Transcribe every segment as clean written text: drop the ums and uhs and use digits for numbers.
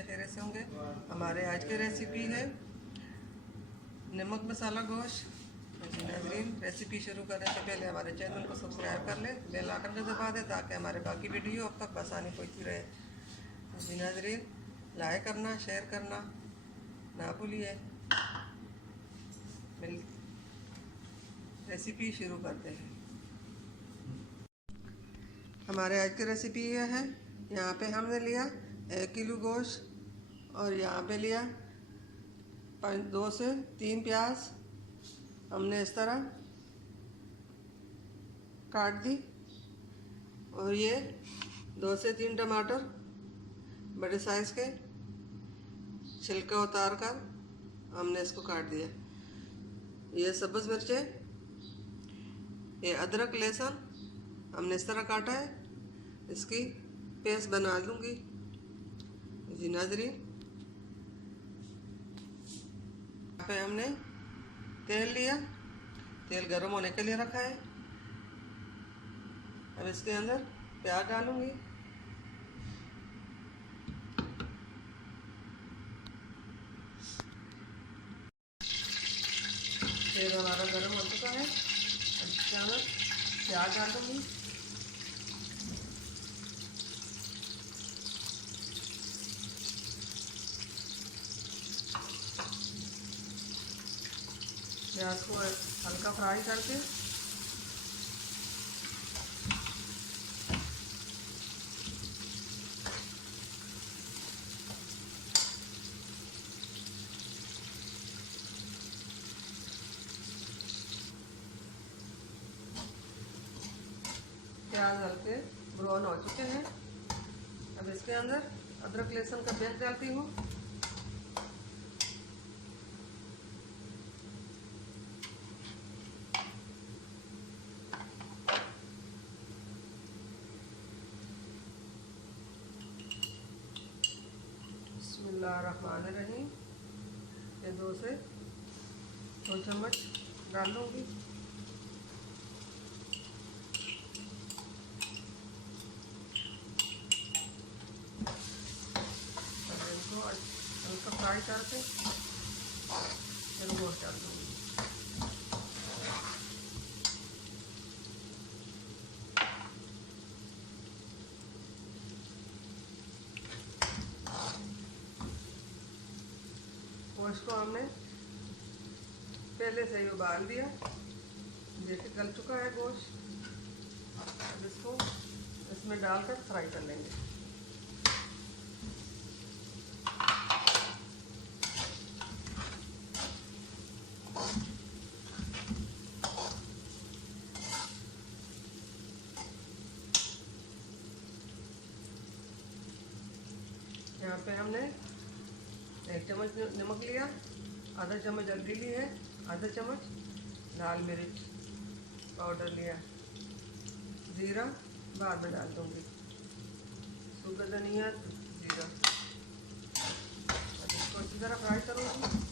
से खैरियत से होंगे। हमारे आज की रेसिपी है नमक मसाला गोश्त। जी नाज़रीन, रेसिपी शुरू करने से पहले हमारे चैनल को सब्सक्राइब कर लें, बेल आइकन को दबा दें ताकि हमारे बाकी वीडियो अब तक आसानी पहुँचती रहे। जी नाज़रीन, लाइक करना, शेयर करना ना भूलिए। रेसिपी शुरू करते हैं। हमारे आज की रेसिपी यह है, यहाँ पे हमने लिया 1 किलो गोश्त और यहाँ पे लिया 2 से 3 प्याज हमने इस तरह काट दी, और ये 2 से 3 टमाटर बड़े साइज़ के छिलका उतार कर हमने इसको काट दिया। ये सब्ज़ मिर्चें, ये अदरक लहसुन हमने इस तरह काटा है, इसकी पेस्ट बना लूँगी। जी नाज़रीन, यहाँ पे हमने तेल लिया, तेल गर्म होने के लिए रखा है। अब इसके अंदर प्याज डालूँगी। तेल हमारा गर्म हो चुका है, अब इसके अंदर प्याज डालूँगी। प्याज को हल्का फ्राई करके प्याज हल्के ब्राउन हो चुके हैं। अब इसके अंदर अदरक लहसुन का पेस्ट डालती हूँ। बिस्मिल्लाहिर्रहमानिर्रहीम। ये 2 से 2 चम्मच डाल दूँगी। इनको हल्का फ्राई करके फिर गोश्त डाल दूँगी। गोश्त को हमने पहले से ही उबाल दिया, देखिए गल चुका है गोश्त। अब इसको इसमें डालकर फ्राई कर लेंगे। यहाँ पे हमने 1 चम्मच नमक लिया, आधा चम्मच हल्दी ली है, आधा चम्मच लाल मिर्च पाउडर लिया, ज़ीरा बाद में डाल दूँगी, सूखा धनिया, ज़ीरा। अब इसको अच्छी तरह फ्राई करूँगी।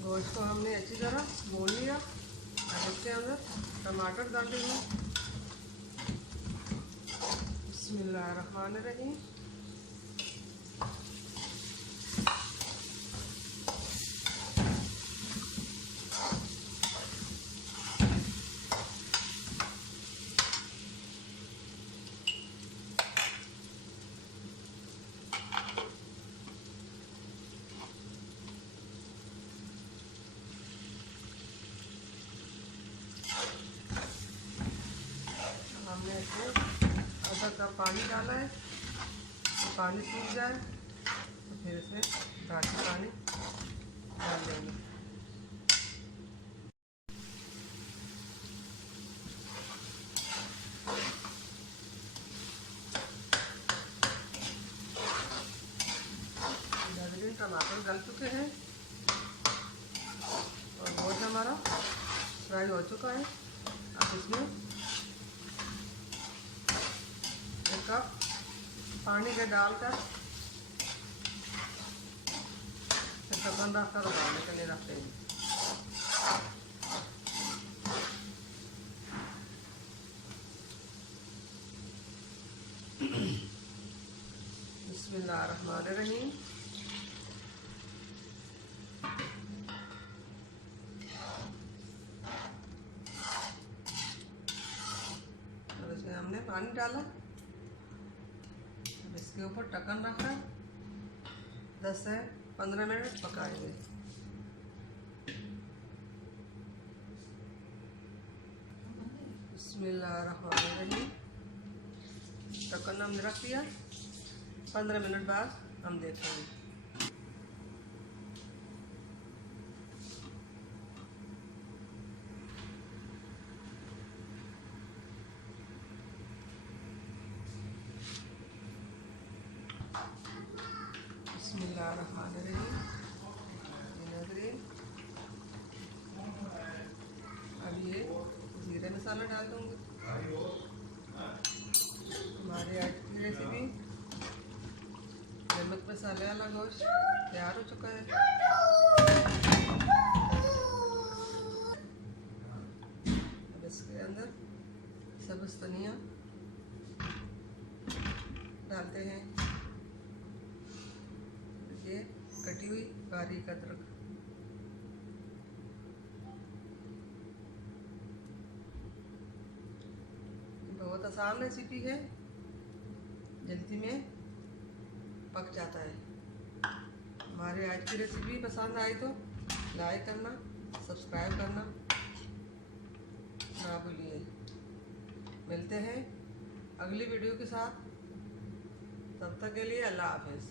गोश्त को हमने अच्छी तरह भून लिया। अब इसके अंदर टमाटर डाल देंगे। बिस्मिल्लाहिर्रहमानिर्रहीम। हमने इसमें आधा कप पानी डाला है, तो पानी सूख जाए तो फिर इसमें बाकी पानी डाल देंगे। टमाटर गल चुके हैं और गोश्त हमारा फ्राई हो चुका है। अब इसमें 1 कप पानी के डालकर ढक्कन रखकर उबालने के लिए रखते हैं। बिस्मिल्लाहिर्रहमानिर्रहीम। अब इसमें हमने पानी डाला। अब इसके ऊपर ढक्कन रखा 10 से 15 मिनट पकाएंगे। बिस्मिल्लाहिर्रहमानिर्रहीम। ढक्कन हमने रख दिया। 15 मिनट बाद हम देखेंगे। बिस्मिल्लाहिर्रहमानिर्रहीम। अब ये जीरा मसाला डाल दूँगी। हमारी आज की रेसिपी नमक मसाले वाला गोश्त तैयार हो चुका है। अब इसके अंदर सब्ज़ धनिया डालते हैं। ये कटी हुई बारीक अदरक, बहुत आसान रेसिपी है, जल्दी में पक जाता है। हमारी आज की रेसिपी पसंद आई तो लाइक करना, सब्सक्राइब करना ना भूलिए। मिलते हैं अगली वीडियो के साथ, तब तक के लिए अल्लाह हाफ़िज़।